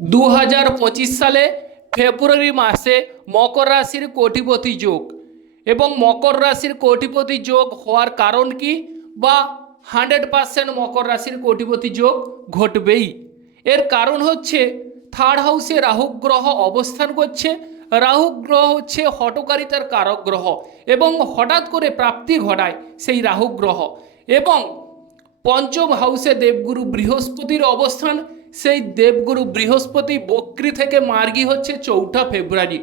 দু হাজার পঁচিশ সালে ফেব্রুয়ারি মাসে মকর রাশির কোটিপতি যোগ। এবং মকর রাশির কোটিপতি যোগ হওয়ার কারণ কি? বা হান্ড্রেড পার্সেন্ট মকর রাশির কোটিপতি যোগ ঘটবেই। এর কারণ হচ্ছে থার্ড হাউসে রাহু গ্রহ অবস্থান করছে। রাহু গ্রহ হচ্ছে হটকারিতার কারক গ্রহ এবং হঠাৎ করে প্রাপ্তি ঘটায় সেই রাহু গ্রহ। এবং পঞ্চম হাউসে দেবগুরু বৃহস্পতির অবস্থান সেই দেবগুরু বৃহস্পতি বক্রি থেকে মার্গী হচ্ছে চৌঠা ফেব্রুয়ারি।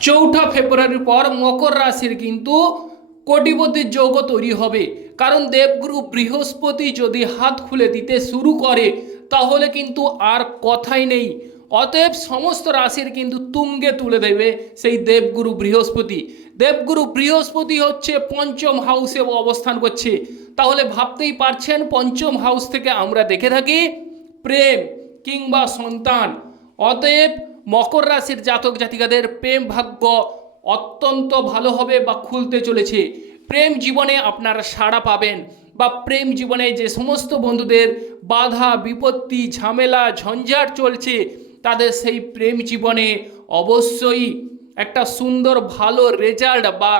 চৌঠা ফেব্রুয়ারির পর মকর রাশির কিন্তু কোটিপতির যোগ তৈরি হবে। কারণ দেবগুরু বৃহস্পতি যদি হাত খুলে দিতে শুরু করে, তাহলে কিন্তু আর কথাই নেই। অতএব সমস্ত রাশির কিন্তু তুঙ্গে তুলে দেবে সেই দেবগুরু বৃহস্পতি। দেবগুরু বৃহস্পতি হচ্ছে পঞ্চম হাউসে অবস্থান করছে। তাহলে ভাবতেই পারছেন, পঞ্চম হাউস থেকে আমরা দেখে থাকি, প্রেম। কিংবা সন্তান। অতএব মকর রাশির জাতক জাতিকাদের প্রেম ভাগ্য অত্যন্ত ভালো হবে বা খুলতে চলেছে। প্রেম জীবনে আপনারা সাড়া পাবেন বা প্রেম জীবনে যে সমস্ত বন্ধুদের বাধা, বিপত্তি, ঝামেলা, ঝঞ্ঝাট চলছে, তাদের সেই প্রেম জীবনে অবশ্যই একটা সুন্দর, ভালো রেজাল্ট বা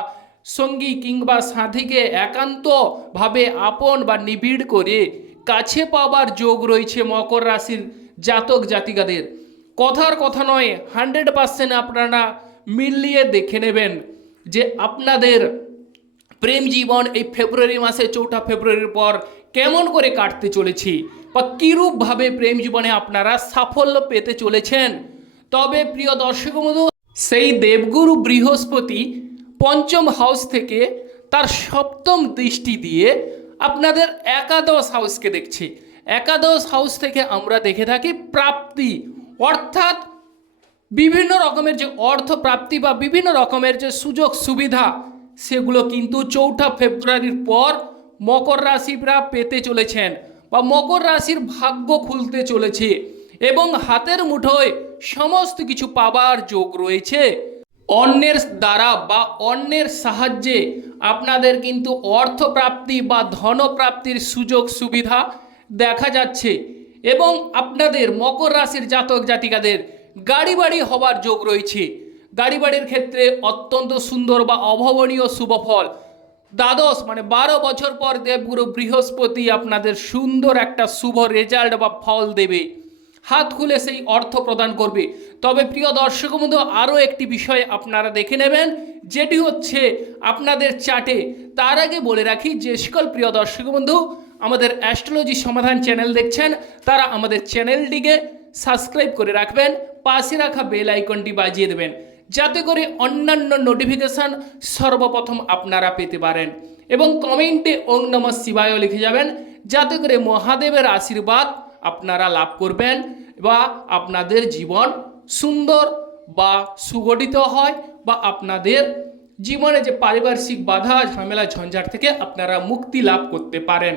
সঙ্গী কিংবা সাথীকে একান্তভাবে আপন বা নিবিড় করে কাছে পাওয়ার যোগ রয়েছে মকর রাশির জাতক জাতিকাদের। কথার কথা নয় হান্ড্রেড পার্সেন্ট আপনারা মিলিয়ে দেখে নেবেন যে আপনাদের প্রেম জীবন এই ফেব্রুয়ারি মাসে চৌঠা ফেব্রুয়ারির পর কেমন করে কাটতে চলেছে বা কীরূপভাবে প্রেম জীবনে আপনারা সাফল্য পেতে চলেছেন। তবে প্রিয় দর্শক বন্ধু, সেই দেবগুরু বৃহস্পতি পঞ্চম হাউস থেকে তার সপ্তম দৃষ্টি দিয়ে আপনাদের একাদশ হাউসকে দেখছে। একাদশ হাউস থেকে আমরা দেখে থাকি প্রাপ্তি। অর্থাৎ বিভিন্ন রকমের যে অর্থ প্রাপ্তি বা বিভিন্ন রকমের যে সুযোগ সুবিধা, সেগুলো কিন্তু চৌঠা ফেব্রুয়ারির পর মকর রাশিরা পেতে চলেছেন বা মকর রাশির ভাগ্য খুলতে চলেছে এবং হাতের মুঠোয় সমস্ত কিছু পাবার যোগ রয়েছে। অন্যের দ্বারা বা অন্যের সাহায্যে আপনাদের কিন্তু অর্থপ্রাপ্তি বা ধনপ্রাপ্তির সুযোগ সুবিধা দেখা যাচ্ছে এবং আপনাদের মকর রাশির জাতক জাতিকাদের গাড়ি বাড়ি হবার যোগ রয়েছে। গাড়ি বাড়ির ক্ষেত্রে অত্যন্ত সুন্দর বা অভাবনীয় শুভফল দ্বাদশ মানে বারো বছর পর দেবগুরু বৃহস্পতি আপনাদের সুন্দর একটা শুভ রেজাল্ট বা ফল দেবে। হাত খুলে সেই অর্থ প্রদান করবে। তবে প্রিয় দর্শক বন্ধু, আরও একটি বিষয় আপনারা দেখে নেবেন, যেটি হচ্ছে আপনাদের চাটে তার আগে বলে রাখি যে সকল প্রিয় দর্শক বন্ধু আমাদের অ্যাস্ট্রোলজি সমাধান চ্যানেল দেখছেন, তারা আমাদের চ্যানেলটিকে সাবস্ক্রাইব করে রাখবেন, পাশে রাখা বেল আইকনটি বাজিয়ে দেবেন, যাতে করে অন্যান্য নোটিফিকেশান সর্বপ্রথম আপনারা পেতে পারেন। এবং কমেন্টে ওং নম শিবায় লিখে যাবেন, যাতে করে মহাদেবের আশীর্বাদ আপনারা লাভ করবেন বা আপনাদের জীবন সুন্দর বা সুগঠিত হয় বা আপনাদের জীবনে যে পারিপার্শ্বিক বাধা, ঝামেলা, ঝঞ্ঝাট থেকে আপনারা মুক্তি লাভ করতে পারেন।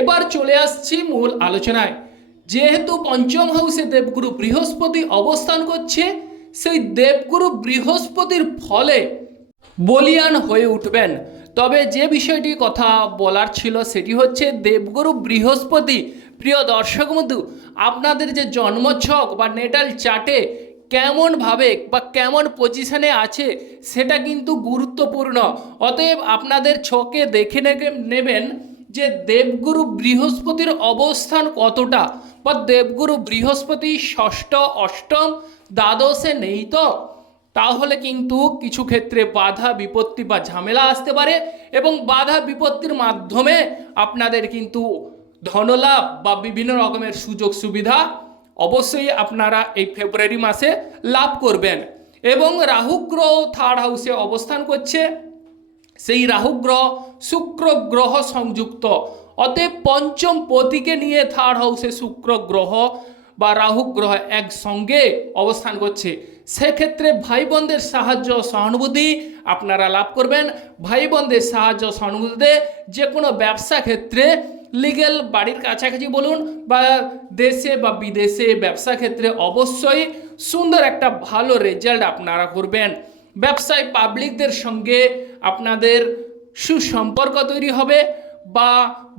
এবার চলে আসছি মূল আলোচনায়। যেহেতু পঞ্চম হাউসে দেবগুরু বৃহস্পতি অবস্থান করছে, সেই দেবগুরু বৃহস্পতির ফলে বলিয়ান হয়ে উঠবেন। তবে যে বিষয়টি কথা বলার ছিল সেটি হচ্ছে দেবগুরু বৃহস্পতি। প্রিয় দর্শক বন্ধু, আপনাদের যে জন্মছক বা নেটাল চার্টে কেমনভাবে বা কেমন পজিশনে আছে, সেটা কিন্তু গুরুত্বপূর্ণ। অতএব আপনাদের ছকে দেখে নেবেন যে দেবগুরু বৃহস্পতির অবস্থান কতটা? বা দেবগুরু বৃহস্পতি ষষ্ঠ, অষ্টম, দ্বাদশে নেই তো? তাহলে কিন্তু কিছু ক্ষেত্রে বাধা, বিপত্তি বা ঝামেলা আসতে পারে এবং বাধা, বিপত্তির মাধ্যমে আপনাদের কিন্তু ধনলাভ বা বিভিন্ন রকমের সুযোগ সুবিধা অবশ্যই আপনারা এই ফেব্রুয়ারি মাসে লাভ করবেন। এবং রাহু, গ্রহ, থার্ড হাউসে অবস্থান করছে। সেই রাহু গ্রহ শুক্র গ্রহ সংযুক্ত। অতএব পঞ্চম পতিকে নিয়ে থার্ড হাউসে শুক্র গ্রহ বা রাহু গ্রহ একসঙ্গে অবস্থান করছে। সেক্ষেত্রে ভাই বোনদের সাহায্য সহানুভূতি আপনারা লাভ করবেন। ভাই বোনদের সাহায্য সহানুভূতিতে যে কোনো ব্যবসা ক্ষেত্রে লিগেল বাড়ির কাছাকাছি বলুন বা দেশে বা বিদেশে ব্যবসা ক্ষেত্রে অবশ্যই সুন্দর একটা ভালো রেজাল্ট আপনারা করবেন। ব্যবসায় পাবলিকদের সঙ্গে আপনাদের সুসম্পর্ক তৈরি হবে বা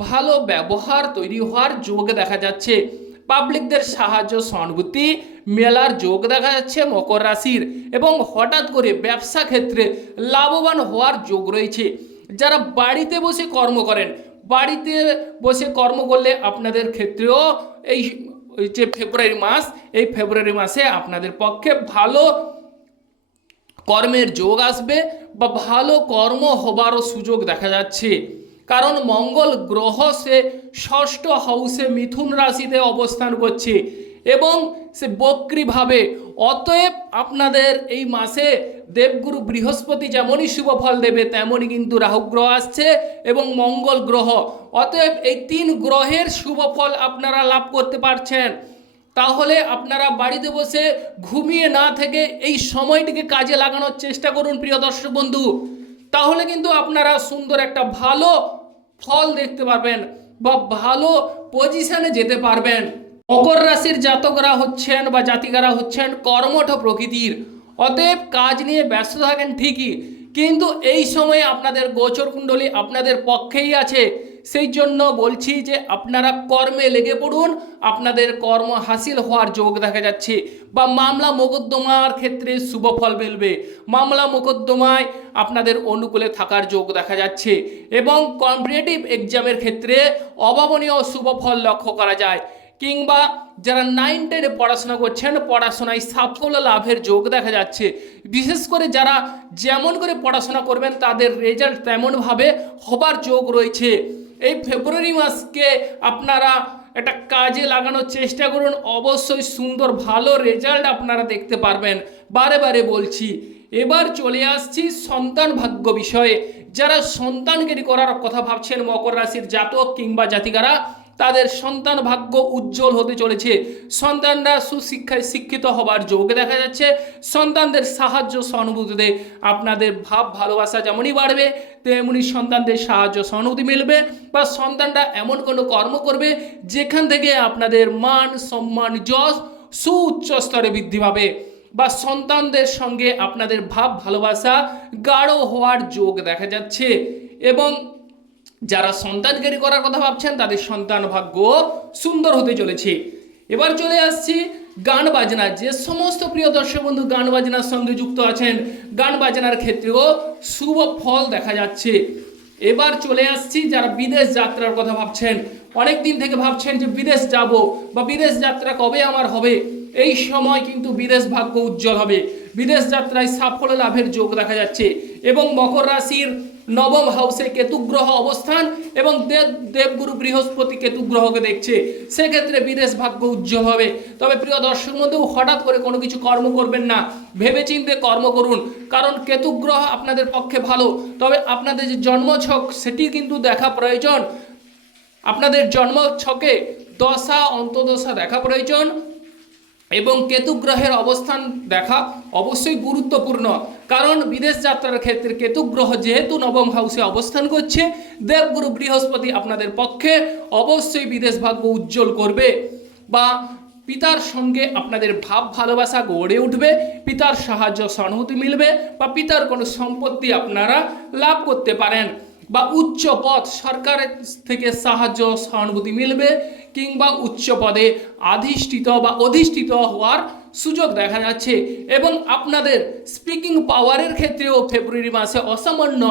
ভালো ব্যবহার তৈরি হওয়ার যোগ দেখা যাচ্ছে। পাবলিকদের সাহায্য, সহানুভূতি, মেলার যোগ দেখা যাচ্ছে মকর রাশির এবং হঠাৎ করে ব্যবসা ক্ষেত্রে লাভবান হওয়ার যোগ রয়েছে। যারা বাড়িতে বসে কর্ম করেন, বাড়িতে বসে কর্ম করলে আপনাদের ক্ষেত্রেও এই যে ফেব্রুয়ারি মাস, এই ফেব্রুয়ারি মাসে আপনাদের পক্ষে ভালো কর্মের যোগ আসবে বা ভালো কর্ম হবারও সুযোগ দেখা যাচ্ছে। কারণ মঙ্গল গ্রহ সে ষষ্ঠ হাউসে মিথুন রাশিতে অবস্থান করছে এবং সে বক্রিভাবে। অতএব আপনাদের এই মাসে দেবগুরু বৃহস্পতি যেমনই শুভ ফল দেবে, তেমনই কিন্তু রাহু গ্রহ আসছে এবং মঙ্গল গ্রহ। অতএব এই তিন গ্রহের শুভ ফল আপনারা লাভ করতে পারছেন। তাহলে আপনারা বাড়িতে বসে ঘুমিয়ে না থেকে এই সময়টিকে কাজে লাগানোর চেষ্টা করুন, প্রিয় দর্শক বন্ধু। তাহলে কিন্তু আপনারা সুন্দর একটা ভালো ফল দেখতে পারবেন বা ভালো পজিশনে যেতে পারবেন। মকর রাশির জাতকরা হচ্ছেন বা জাতিকারা হচ্ছেন কর্মঠ প্রকৃতির। অতএব কাজ নিয়ে ব্যস্ত থাকেন ঠিকই, কিন্তু এই সময়ে আপনাদের গোচর কুণ্ডলী আপনাদের পক্ষেই আছে। সেই জন্য বলছি যে আপনারা কর্মে লেগে পড়ুন, আপনাদের কর্ম হাসিল হওয়ার যোগ দেখা যাচ্ছে। বা মামলা মোকদ্দমার ক্ষেত্রে শুভ ফল মিলবে। মামলা মোকদ্দমায় আপনাদের অনুকূলে থাকার যোগ দেখা যাচ্ছে এবং কম্পিটিটিভ এক্সামের ক্ষেত্রে অভাবনীয় শুভ ফল লক্ষ্য করা যায়। কিংবা যারা নাইন টেনে পড়াশোনা করছেন, পড়াশোনায় সাফল্য লাভের যোগ দেখা যাচ্ছে। বিশেষ করে যারা যেমন করে পড়াশোনা করবেন, তাদের রেজাল্ট তেমনভাবে হবার যোগ রয়েছে। এই ফেব্রুয়ারি মাসকে আপনারা একটা কাজে লাগানোর চেষ্টা করুন। অবশ্যই সুন্দর, ভালো রেজাল্ট আপনারা দেখতে পারবেন। বারে বারে বলছি, এবার চলে আসছি সন্তান ভাগ্য বিষয়ে। যারা সন্তানগিরি করার কথা ভাবছেন মকর রাশির জাতক কিংবা জাতিকারা তাদের সন্তান ভাগ্য উজ্জ্বল হতে চলেছে। সন্তানরা সুশিক্ষায় শিক্ষিত হবার যোগ দেখা যাচ্ছে। সন্তানদের সাহায্য সহানুভূতিতে আপনাদের ভাব, ভালোবাসা যেমনই বাড়বে, তেমনি সন্তানদের সাহায্য সহানুভূতি মিলবে বা সন্তানরা এমন কোনো কর্ম করবে যেখান থেকে আপনাদের মান, সম্মান, যশ সুউচ্চ স্তরে বৃদ্ধি পাবে বা সন্তানদের সঙ্গে আপনাদের ভাব, ভালোবাসা গাঢ় হওয়ার যোগ দেখা যাচ্ছে। এবং যারা সন্তানকারী করার কথা ভাবছেন, তাদের সন্তান ভাগ্য সুন্দর হতে চলেছে। এবার চলে আসছি গান বাজনা। যে সমস্ত প্রিয় দর্শক বন্ধু গান বাজনার সঙ্গে যুক্ত আছেন, গান বাজনার ক্ষেত্রেও শুভ ফল দেখা যাচ্ছে। এবার চলে আসছি যারা বিদেশ যাত্রার কথা ভাবছেন অনেক দিন থেকে ভাবছেন যে বিদেশ যাব বা বিদেশ যাত্রা কবে আমার হবে? এই সময় কিন্তু বিদেশ ভাগ্য উজ্জ্বল হবে। বিদেশ যাত্রায় সাফল্য লাভের যোগ দেখা যাচ্ছে এবং মকর রাশির নবম হাউসে কেতু গ্রহ অবস্থান এবং দেব, দেবগুরু বৃহস্পতি কেতু গ্রহকে দেখছে। সেক্ষেত্রে বিদেশ ভাগ্য উজ্জ্বল হবে। তবে প্রিয় দর্শক মধ্যেও হঠাৎ করে কোনো কিছু কর্ম করবেন না। ভেবেচিন্তে কর্ম করুন। কারণ কেতু গ্রহ আপনাদের পক্ষে ভালো। তবে আপনাদের যে জন্মছক সেটি কিন্তু দেখা প্রয়োজন। আপনাদের জন্ম ছকে দশা, অন্তদশা দেখা প্রয়োজন। এবং কেতু গ্রহের অবস্থান দেখা অবশ্যই গুরুত্বপূর্ণ। কারণ বিদেশ যাত্রার ক্ষেত্রে কেতু গ্রহ যেহেতু নবম হাউসে অবস্থান করছে, দেবগুরু বৃহস্পতি আপনাদের পক্ষে অবশ্যই বিদেশ ভাগ্য উজ্জ্বল করবে বা পিতার সঙ্গে আপনাদের ভাব ভালোবাসা গড়ে উঠবে, পিতার সাহায্য সহানুভূতি মিলবে বা পিতার কোনো সম্পত্তি আপনারা লাভ করতে পারেন বা উচ্চ পদ সরকারের থেকে সাহায্য সহানুভূতি মিলবে। কিংবা উচ্চ পদে আধিষ্ঠিত বা অধিষ্ঠিত হওয়ার সুযোগ দেখা যাচ্ছে এবং আপনাদের স্পিকিং পাওয়ারের ক্ষেত্রেও ফেব্রুয়ারি মাসে অসামান্য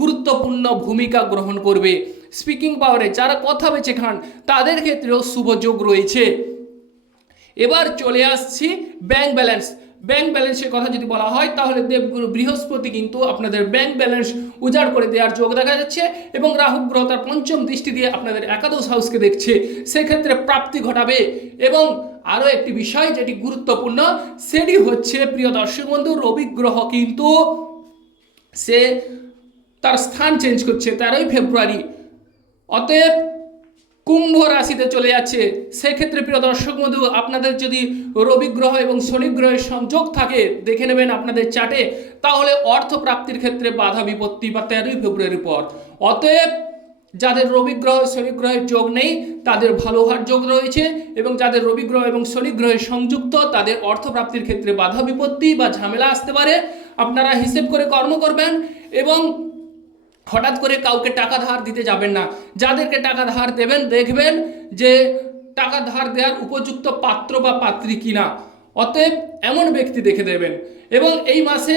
গুরুত্বপূর্ণ ভূমিকা গ্রহণ করবে। স্পিকিং পাওয়ারে যারা কথা বেছে খান, তাদের ক্ষেত্রেও শুভযোগ রয়েছে। এবার চলে আসছি ব্যাংক ব্যালেন্স ব্যাংক ব্যালেন্সের কথা যদি বলা হয়, তাহলে দেবগুরু বৃহস্পতি কিন্তু আপনাদের ব্যাংক ব্যালেন্স উজাড় করে দেওয়ার যোগ দেখা যাচ্ছে এবং রাহু গ্রহ তার পঞ্চম দৃষ্টি দিয়ে আপনাদের একাদশ হাউসকে দেখছে। সেক্ষেত্রে প্রাপ্তি ঘটাবে এবং আরও একটি বিষয় যেটি গুরুত্বপূর্ণ, সেটি হচ্ছে, প্রিয় দর্শক বন্ধু, রবি গ্রহ কিন্তু সে তার স্থান চেঞ্জ করছে তেরোই ফেব্রুয়ারি। অতএব কুম্ভ রাশিতে চলে যাচ্ছে। সেক্ষেত্রে প্রিয় দর্শক বন্ধু, আপনাদের যদি রবি গ্রহ এবং শনি গ্রহের সংযোগ থাকে, দেখে নেবেন আপনাদের চাটে তাহলে অর্থ প্রাপ্তির ক্ষেত্রে বাধা, বিপত্তি বা তেরোই ফেব্রুয়ারির পর অতএব যাদের রবি গ্রহ, শনি গ্রহের যোগ নেই, তাদের ভালো হওয়ার যোগ রয়েছে এবং যাদের রবি গ্রহ এবং শনি গ্রহের সংযুক্ত, তাদের অর্থ প্রাপ্তির ক্ষেত্রে বাধা, বিপত্তি বা ঝামেলা আসতে পারে। আপনারা হিসেব করে কর্ম করবেন এবং হঠাৎ করে কাউকে টাকা ধার দিতে যাবেন না। যাদেরকে টাকা ধার দেবেন, দেখবেন যে টাকা ধার দেওয়ার উপযুক্ত পাত্র বা পাত্রী কিনা। অতএব এমন ব্যক্তি দেখে দেবেন এবং এই মাসে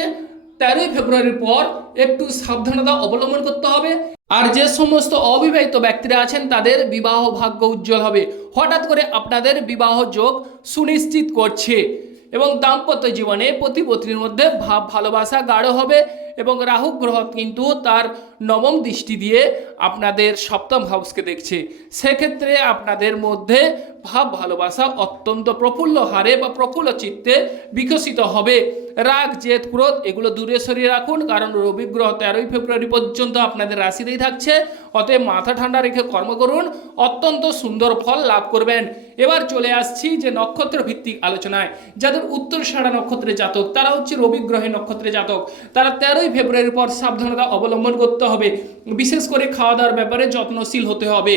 তেরোই ফেব্রুয়ারির পর একটু সাবধানতা অবলম্বন করতে হবে। আর যে সমস্ত অবিবাহিত ব্যক্তিরা আছেন, তাদের বিবাহ ভাগ্য উজ্জ্বল হবে। হঠাৎ করে আপনাদের বিবাহ যোগ সুনিশ্চিত করছে এবং দাম্পত্য জীবনে পতি পত্নীর মধ্যে ভাব, ভালোবাসা, গাঢ় হবে এবং রাহু গ্রহ কিন্তু তার নবম দৃষ্টি দিয়ে আপনাদের সপ্তম হাউসকে দেখছে। সেক্ষেত্রে আপনাদের মধ্যে ভাব ভালোবাসা অত্যন্ত প্রফুল্ল হারে বা প্রফুল্ল চিত্তে বিকশিত হবে। রাগ, জেদ, ক্রোধ, এগুলো দূরে সরিয়ে রাখুন, কারণ রবি গ্রহ তেরোই ফেব্রুয়ারি পর্যন্ত আপনাদের রাশিতেই থাকছে। অতএব মাথা ঠান্ডা রেখে কর্ম করুন, অত্যন্ত সুন্দর ফল লাভ করবেন। এবার চলে আসছি যে নক্ষত্র ভিত্তিক আলোচনায়। যাদের উত্তর সাড়া নক্ষত্রের জাতক, তারা হচ্ছে রবি গ্রহের নক্ষত্রের জাতক। তারা তেরোই ফেব্রুয়ারির পর সাবধানতা অবলম্বন করতে হবে। বিশেষ করে খাওয়া দাওয়ার ব্যাপারে যত্নশীল হতে হবে।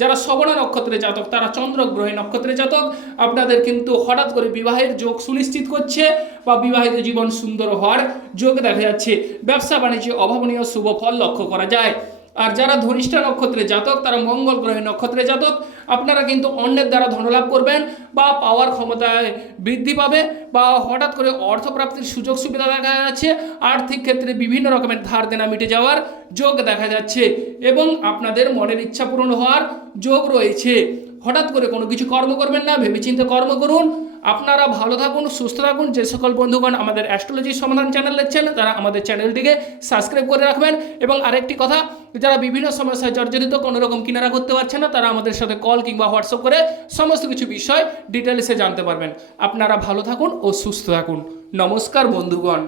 যারা শ্রবণা নক্ষত্রে জাতক, তারা চন্দ্রগ্রহে নক্ষত্রে জাতক। আপনাদের কিন্তু হঠাৎ করে বিবাহের যোগ সুনিশ্চিত করছে বা বিবাহিত জীবন সুন্দর হওয়ার যোগ দেখা যাচ্ছে। ব্যবসা বাণিজ্যে অভাবনীয় শুভ ফল লক্ষ্য করা যায়। আর যারা ধনিষ্ঠা নক্ষত্রে জাতক, তারা মঙ্গল গ্রহে নক্ষত্রে জাতক, আপনারা কিন্তু অন্যের দ্বারা ধনলাভ করবেন বা পাওয়ার ক্ষমতায় বৃদ্ধি পাবে বা হঠাৎ করে অর্থপ্রাপ্তির সুযোগ সুবিধা দেখা যাচ্ছে, আর্থিক ক্ষেত্রে বিভিন্ন রকমের ধার দেনা মিটে যাওয়ার যোগ দেখা যাচ্ছে এবং আপনাদের মনের ইচ্ছা পূরণ হওয়ার যোগ রয়েছে। হঠাৎ করে কোনো কিছু কর্ম করবেন না, ভেবেচিন্তে কর্ম করুন। আপনারা ভালো থাকুন, সুস্থ থাকুন। যে সকল বন্ধুগণ আমাদের অ্যাস্ট্রোলজি সমাধান চ্যানেল দেখছেন, তারা আমাদের চ্যানেলটিকে সাবস্ক্রাইব করে রাখবেন। এবং আরেকটি কথা, যারা বিভিন্ন সমস্যায় জর্জরিত কোনো রকম কিনারা করতে পারছে না, তারা আমাদের সাথে কল কিংবা হোয়াটসঅ্যাপ করে সমস্ত কিছু বিষয় ডিটেলসে জানতে পারবেন। আপনারা ভালো থাকুন ও সুস্থ থাকুন। নমস্কার বন্ধুগণ।